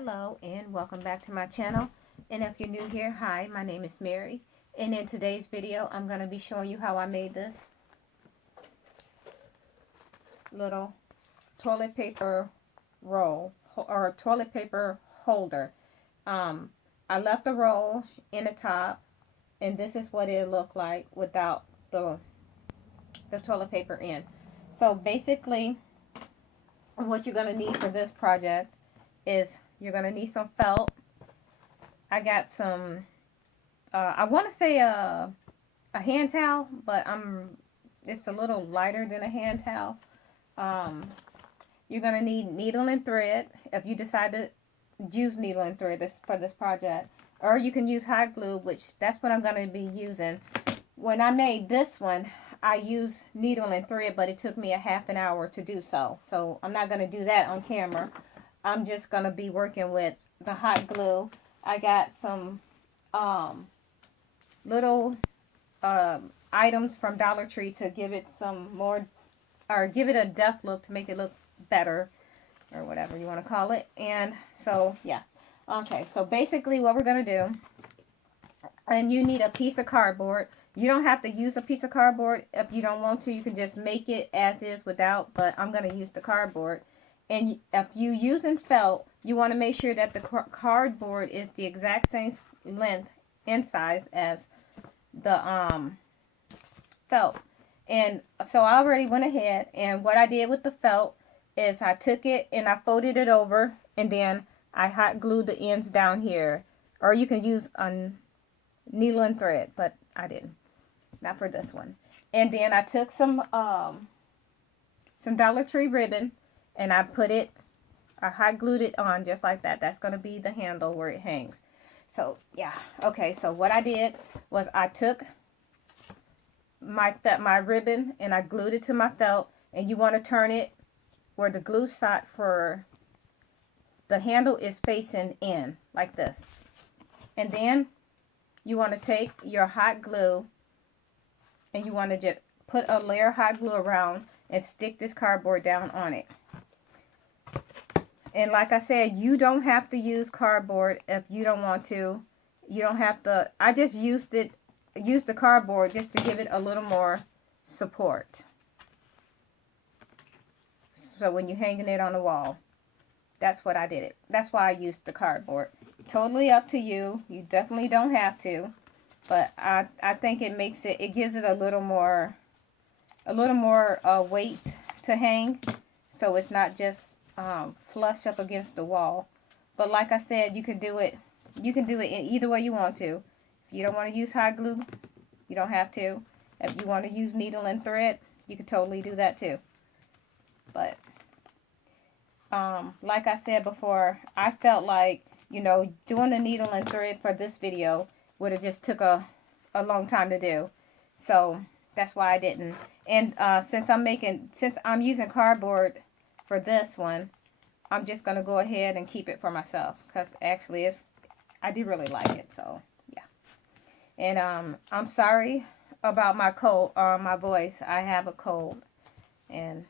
Hello and welcome back to my channel. And if you're new here, hi, my name is Mary. And in today's video, I'm going to be showing you how I made this little toilet paper roll or toilet paper holder. I left the roll in the top, and this is what it looked like without the toilet paper in. So basically, what you're going to need for this project is you're going to need some felt. I got some, I want to say a hand towel, but it's a little lighter than a hand towel. You're going to need needle and thread if you decide to use needle and thread for this project. Or you can use hot glue, which that's what I'm going to be using. When I made this one, I used needle and thread, but it took me a half an hour to do so. So I'm not going to do that on camera. I'm just going to be working with the hot glue. I got some little items from Dollar Tree to give it some more, or give it a depth look to make it look better, or whatever you want to call it. And so, yeah. Okay, so basically what we're going to do, and you need a piece of cardboard. You don't have to use a piece of cardboard if you don't want to. You can just make it as is without, but I'm going to use the cardboard. And if you're using felt, you want to make sure that the cardboard is the exact same length and size as the felt. And so I already went ahead, and what I did with the felt is I took it and I folded it over, and then I hot glued the ends down here. Or you can use a needle and thread, but I didn't. Not for this one. And then I took some Dollar Tree ribbon, and I hot glued it on just like that. That's going to be the handle where it hangs. So, yeah. Okay, so what I did was I took my ribbon and I glued it to my felt. And you want to turn it where the glue shot for the handle is facing in, like this. And then you want to take your hot glue and you want to just put a layer of hot glue around and stick this cardboard down on it. And like I said, you don't have to use cardboard if you don't want to. You don't have to. I just used the cardboard just to give it a little more support. So when you're hanging it on the wall, that's what I did it. That's why I used the cardboard. Totally up to you. You definitely don't have to. But I think it gives it a little more weight to hang. So it's not just flush up against the wall. But like I said, you can do it in either way you want to. If you don't want to use hot glue, you don't have to. If you want to use needle and thread, you can totally do that too. But like I said before, I felt like, doing the needle and thread for this video would have just took a long time to do. So that's why I didn't. And since I'm using cardboard for this one, I'm just going to go ahead and keep it for myself, because actually I do really like it. So yeah. And I'm sorry about my my voice. I have a cold, and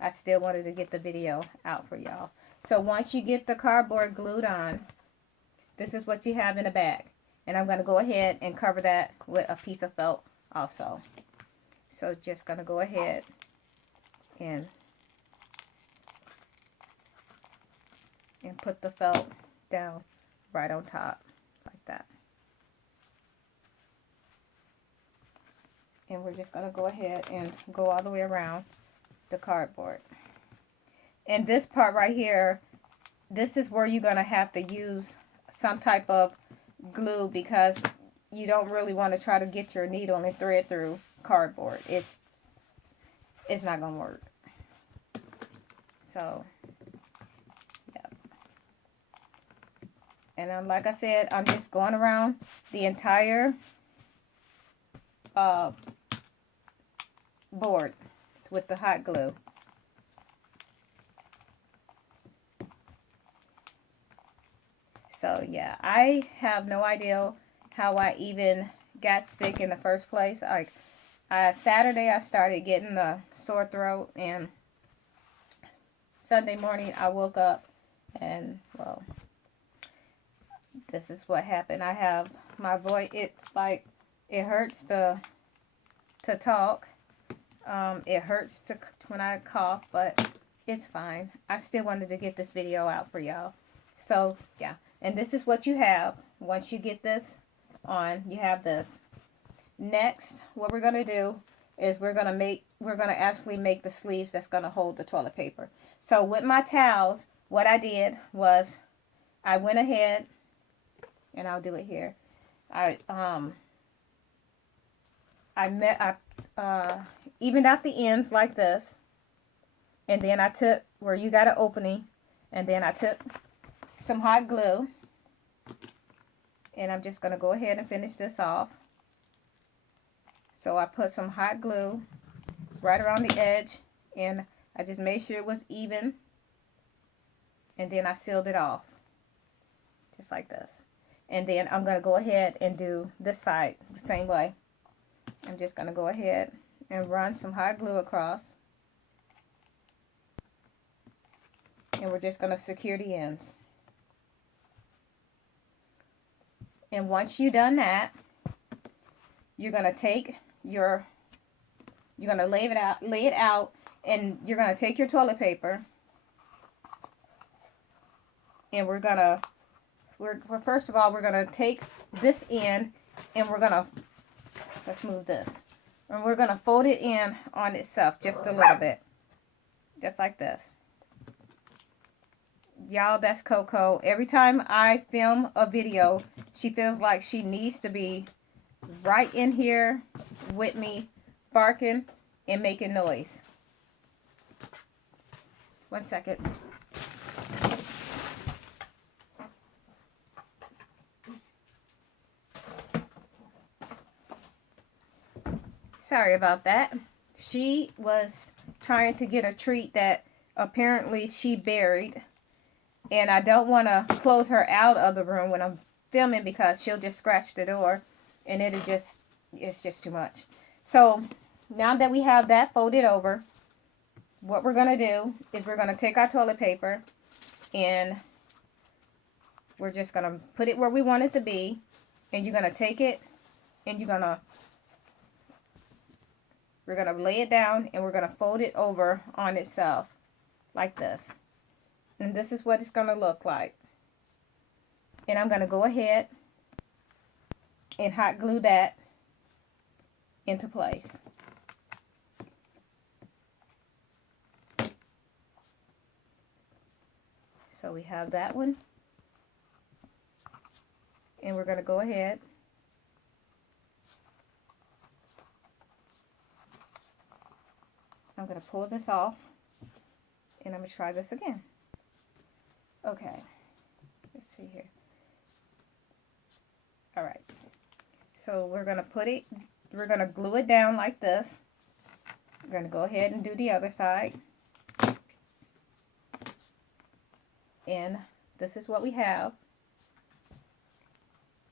I still wanted to get the video out for y'all. So once you get the cardboard glued on, this is what you have in the bag. And I'm going to go ahead and cover that with a piece of felt also. So just going to go ahead and put the felt down right on top like that. And we're just going to go ahead and go all the way around the cardboard. And this part right here, this is where you're going to have to use some type of glue, because you don't really want to try to get your needle and thread through cardboard. It's not going to work. So, yeah. And like I said, I'm just going around the entire board with the hot glue. So yeah, I have no idea how I even got sick in the first place. Like Saturday I started getting a sore throat, and Sunday morning I woke up And, well, this is what happened. I have my voice, it's like, it hurts to talk. It hurts when I cough, but it's fine. I still wanted to get this video out for y'all. So, yeah. And this is what you have. Once you get this on, you have this. Next, what we're going to do is we're going to actually make the sleeves that's going to hold the toilet paper. So, with my towels, what I did was I went ahead, and I'll do it here. I evened out the ends like this, and then I took where you got an opening, and then I took some hot glue, and I'm just going to go ahead and finish this off. So I put some hot glue right around the edge, and I just made sure it was even, and then I sealed it off just like this. And then I'm going to go ahead and do this side the same way. I'm just going to go ahead and run some hot glue across. And we're just going to secure the ends. And once you've done that, you're going to take you're going to lay it out, and you're going to take your toilet paper, and first of all, we're going to take this end, and let's move this, and we're going to fold it in on itself just a little bit, just like this. Y'all, that's Coco. Every time I film a video, she feels like she needs to be right in here with me, barking and making noise. 1 second. Sorry about that. She was trying to get a treat that apparently she buried, and I don't want to close her out of the room when I'm filming because she'll just scratch the door, and it's just too much. So now that we have that folded over, what we're going to do is we're going to take our toilet paper, and we're just going to put it where we want it to be, and you're going to take it, and we're going to lay it down, and we're going to fold it over on itself like this. And this is what it's going to look like. And I'm going to go ahead and hot glue that into place. So we have that one. And we're going to go ahead I'm going to pull this off, and I'm going to try this again. Okay, let's see here. All right, so we're going to glue it down like this. We're going to go ahead and do the other side. And this is what we have.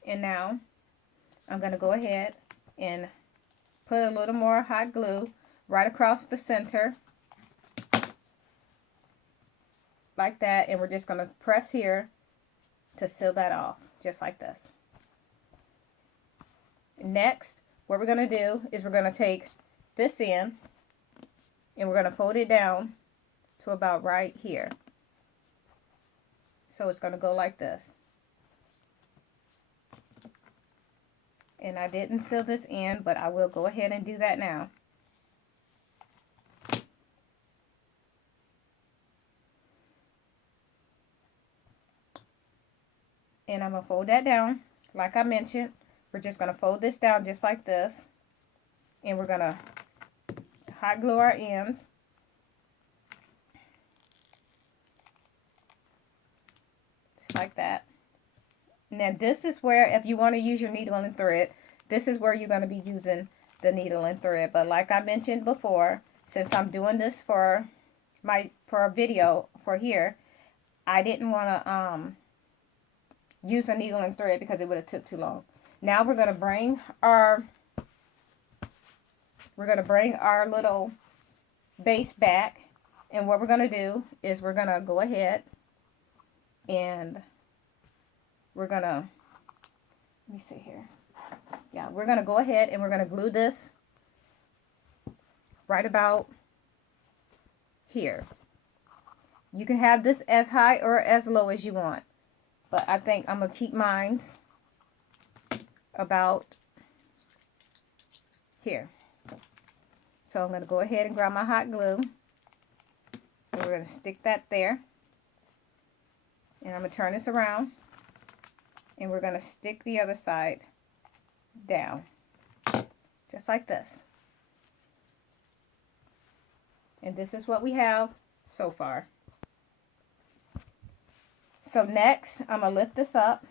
And now I'm going to go ahead and put a little more hot glue right across the center like that, and we're just going to press here to seal that off just like this. Next, what we're going to do is we're going to take this end, and we're going to fold it down to about right here. So it's going to go like this. And I didn't seal this end, but I will go ahead and do that now. And I'm going to fold that down. Like I mentioned, we're just going to fold this down just like this. And we're going to hot glue our ends. Just like that. Now this is where, if you want to use your needle and thread, this is where you're going to be using the needle and thread. But like I mentioned before, since I'm doing this for a video for here, I didn't want to use a needle and thread because it would have took too long. Now we're going to bring our little base back, and what we're going to do is we're going to go ahead And we're gonna, let me see here. Yeah, we're gonna go ahead and we're gonna glue this right about here. You can have this as high or as low as you want, but I think I'm gonna keep mine about here. So I'm gonna go ahead and grab my hot glue, and we're gonna stick that there. And I'm gonna turn this around, and we're gonna stick the other side down, just like this. And this is what we have so far. So next, I'm gonna lift this up.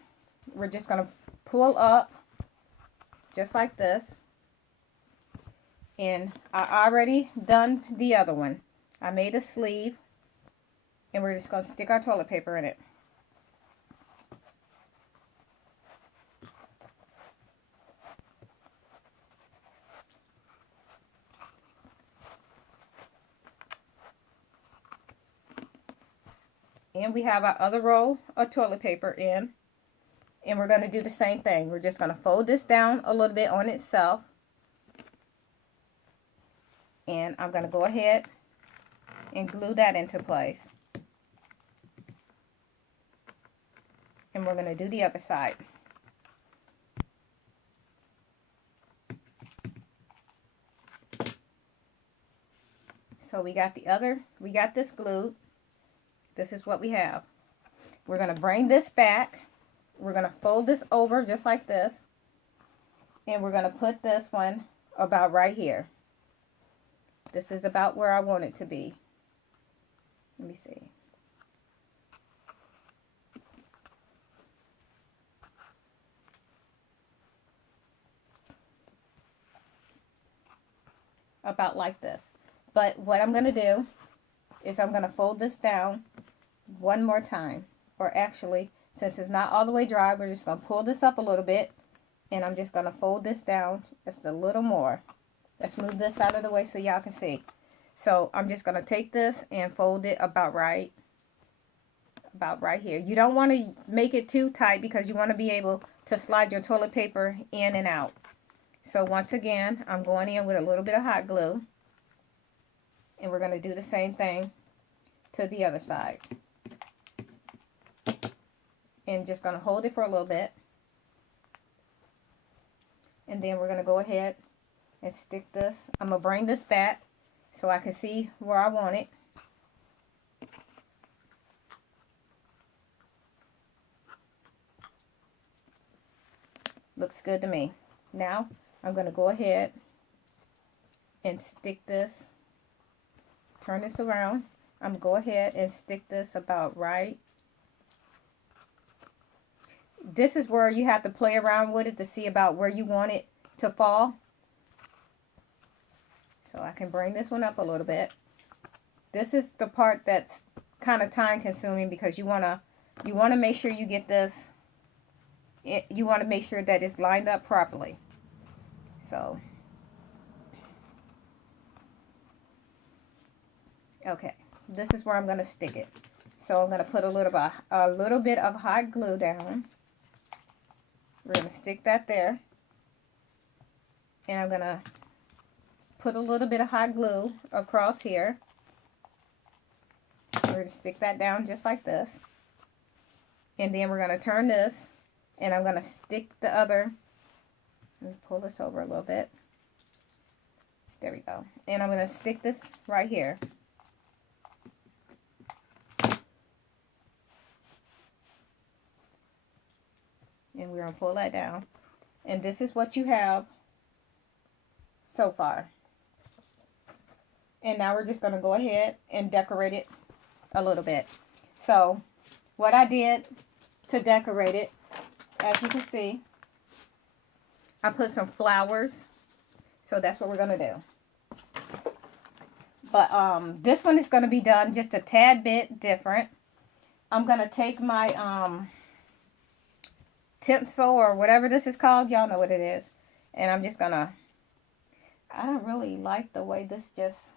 We're just gonna pull up, just like this. And I already done the other one. I made a sleeve, and we're just gonna stick our toilet paper in it. And we have our other roll of toilet paper in. And we're going to do the same thing. We're just going to fold this down a little bit on itself. And I'm going to go ahead and glue that into place. And we're going to do the other side. So we got this glued. This is what we have. We're going to bring this back. We're going to fold this over just like this. And we're going to put this one about right here. This is about where I want it to be. Let me see. About like this. But what I'm going to do is I'm going to fold this down one more time. Or actually, since it's not all the way dry, we're just going to pull this up a little bit. And I'm just going to fold this down just a little more. Let's move this out of the way so y'all can see. So I'm just going to take this and fold it about right here. You don't want to make it too tight because you want to be able to slide your toilet paper in and out. So once again, I'm going in with a little bit of hot glue. And we're going to do the same thing to the other side. And just going to hold it for a little bit. And then we're going to go ahead and stick this. I'm going to bring this back so I can see where I want it. Looks good to me. Now I'm going to go ahead and stick this. Turn this around. I'm going to go ahead and stick this about right. This is where you have to play around with it to see about where you want it to fall. So I can bring this one up a little bit. This is the part that's kind of time consuming because you want to make sure you get this. You want to make sure that it's lined up properly. So okay, this is where I'm going to stick it. So I'm going to put a little bit of hot glue down. We're going to stick that there. And I'm going to put a little bit of hot glue across here. We're going to stick that down just like this. And then we're going to turn this. And I'm going to stick the other. Let me pull this over a little bit. There we go. And I'm going to stick this right here. And we're going to pull that down. And this is what you have so far. And now we're just going to go ahead and decorate it a little bit. So what I did to decorate it, as you can see, I put some flowers. So that's what we're going to do. But this one is going to be done just a tad bit different. I'm going to take my tinsel or whatever this is called. Y'all know what it is. And I'm just going to, I don't really like the way this just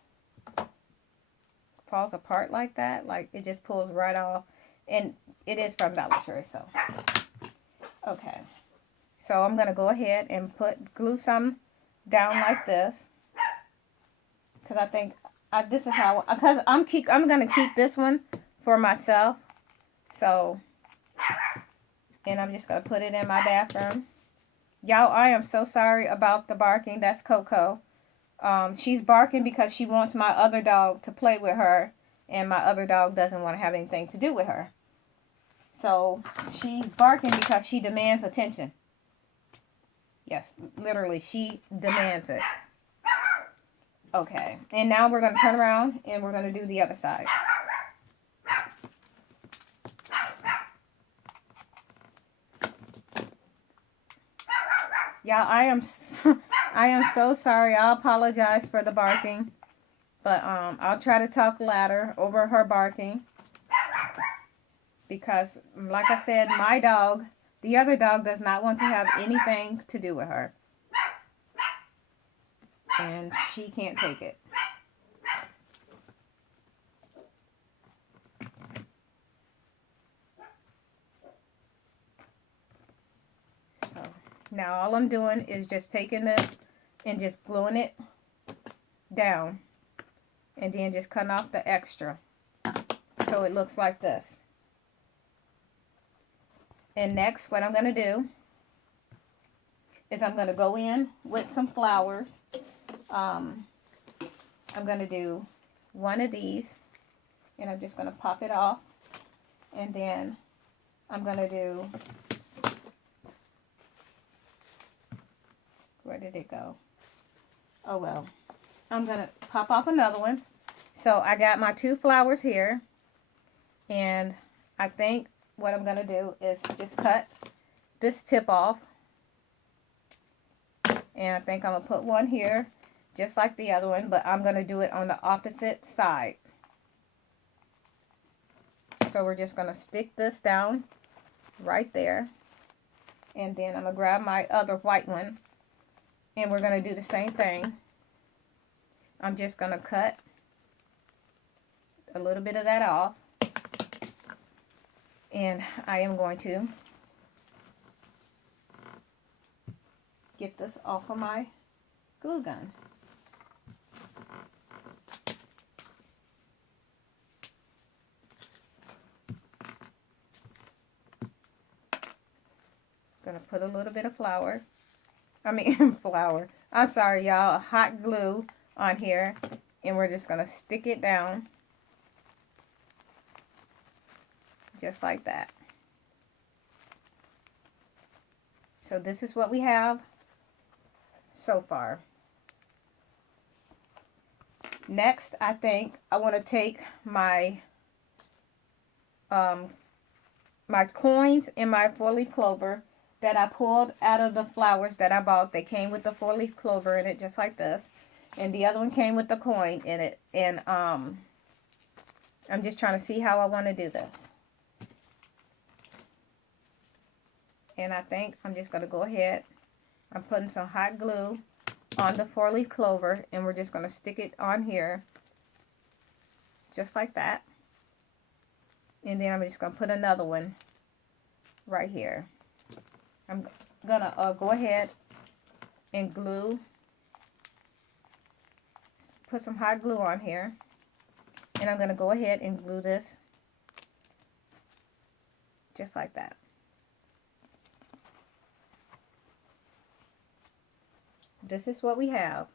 falls apart like that. Like it just pulls right off. And it is from Dollar Tree, so. Okay. So I'm going to go ahead and glue some down like this. Because I think this is how, because I'm going to keep this one for myself. So, and I'm just going to put it in my bathroom. Y'all, I am so sorry about the barking. That's Coco. She's barking because she wants my other dog to play with her. And my other dog doesn't want to have anything to do with her. So, she's barking because she demands attention. Yes, literally, she demands it. Okay, and now we're going to turn around and we're going to do the other side. Y'all, I am so sorry. I apologize for the barking. But I'll try to talk louder over her barking. Because, like I said, my dog, the other dog, does not want to have anything to do with her. And she can't take it. So, now all I'm doing is just taking this and just gluing it down. And then just cutting off the extra. So it looks like this. And next, what I'm going to do is I'm going to go in with some flowers. I'm going to do one of these. And I'm just going to pop it off. And then I'm going to do... Where did it go? Oh, well. I'm going to pop off another one. So I got my 2 flowers here. And I think what I'm going to do is just cut this tip off. And I think I'm going to put one here, just like the other one. But I'm going to do it on the opposite side. So we're just going to stick this down right there. And then I'm going to grab my other white one. And we're going to do the same thing. I'm just going to cut a little bit of that off. And I am going to get this off of my glue gun. Gonna put a little bit of flour. Flour. I'm sorry, y'all. Hot glue on here. And we're just gonna stick it down. Just like that. So this is what we have so far. Next, I think I want to take my my coins and my 4-leaf clover that I pulled out of the flowers that I bought. They came with the 4-leaf clover in it, just like this. And the other one came with the coin in it. And I'm just trying to see how I want to do this. And I think I'm just going to go ahead. I'm putting some hot glue on the 4-leaf clover. And we're just going to stick it on here. Just like that. And then I'm just going to put another one right here. I'm going to go ahead and glue. Put some hot glue on here. And I'm going to go ahead and glue this. Just like that. This is what we have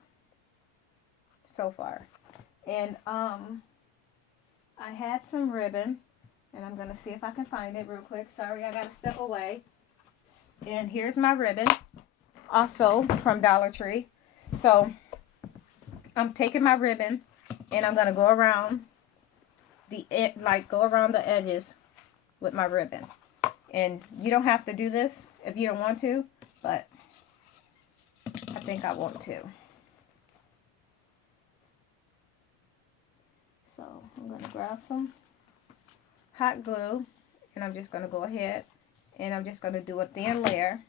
so far. And I had some ribbon, and I'm going to see if I can find it real quick. Sorry, I got to step away. And here's my ribbon, also from Dollar Tree. So I'm taking my ribbon, and I'm going to go around the edges with my ribbon. And you don't have to do this if you don't want to, but I think I want to. So I'm going to grab some hot glue, and I'm just going to go ahead and I'm just going to do a thin layer.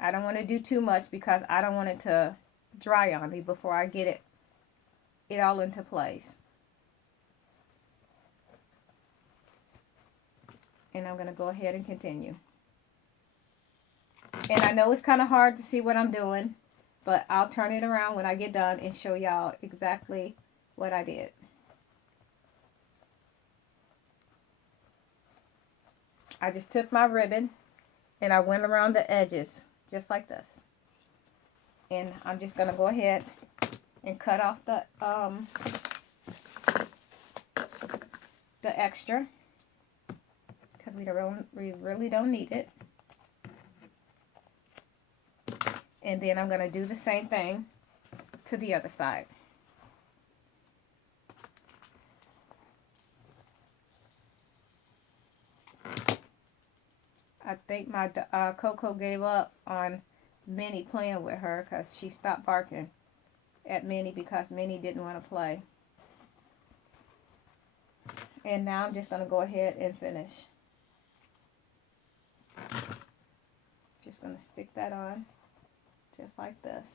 I don't want to do too much because I don't want it to dry on me before I get it all into place. And I'm going to go ahead and continue. And I know it's kind of hard to see what I'm doing, but I'll turn it around when I get done and show y'all exactly what I did. I just took my ribbon and I went around the edges just like this. And I'm just going to go ahead and cut off the extra, because we really don't need it. And then I'm going to do the same thing to the other side. I think my Coco gave up on Minnie playing with her because she stopped barking at Minnie because Minnie didn't want to play. And now I'm just going to go ahead and finish. Just going to stick that on just like this.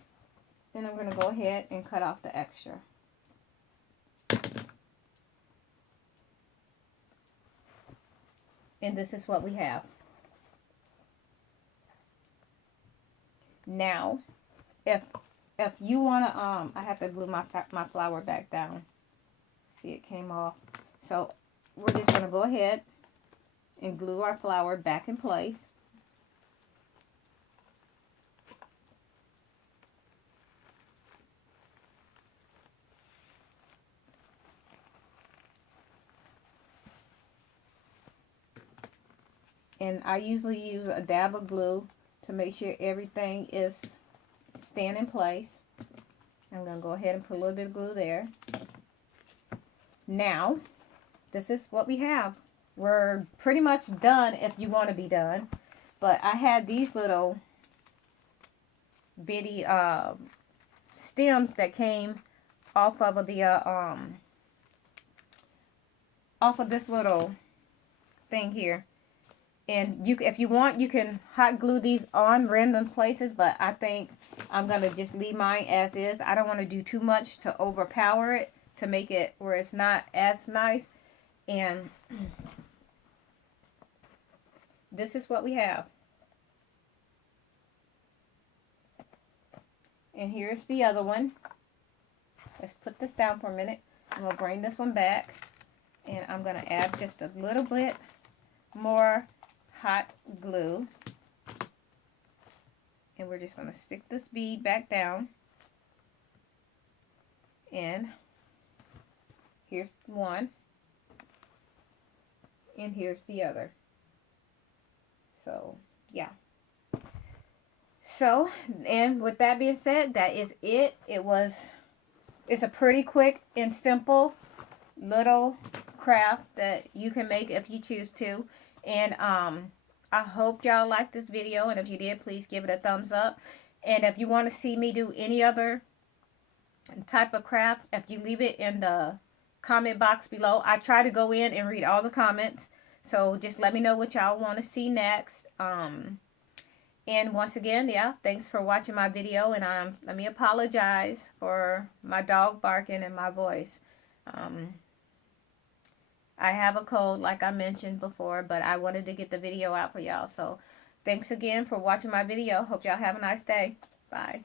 Then I'm going to go ahead and cut off the extra. And this is what we have. Now, if you want to, I have to glue my flower back down. See, it came off. So we're just going to go ahead and glue our flower back in place. And I usually use a dab of glue to make sure everything is staying in place. I'm going to go ahead and put a little bit of glue there. Now, this is what we have. We're pretty much done if you want to be done. But I had these little bitty stems that came off of the off of this little thing here. And if you want, you can hot glue these on random places, but I think I'm going to just leave mine as is. I don't want to do too much to overpower it, to make it where it's not as nice. And this is what we have. And here's the other one. Let's put this down for a minute. I'm going to bring this one back. And I'm going to add just a little bit more hot glue, and we're just going to stick this bead back down, and here's one, and here's the other. So yeah, so, and with that being said, that is it. It's a pretty quick and simple little craft that you can make if you choose to. And I hope y'all liked this video, and if you did, please give it a thumbs up. And if you want to see me do any other type of craft, if you leave it in the comment box below, I try to go in and read all the comments. So just let me know what y'all want to see next. And once again, yeah, thanks for watching my video, and let me apologize for my dog barking and my voice. I have a cold, like I mentioned before, but I wanted to get the video out for y'all. So thanks again for watching my video. Hope y'all have a nice day. Bye.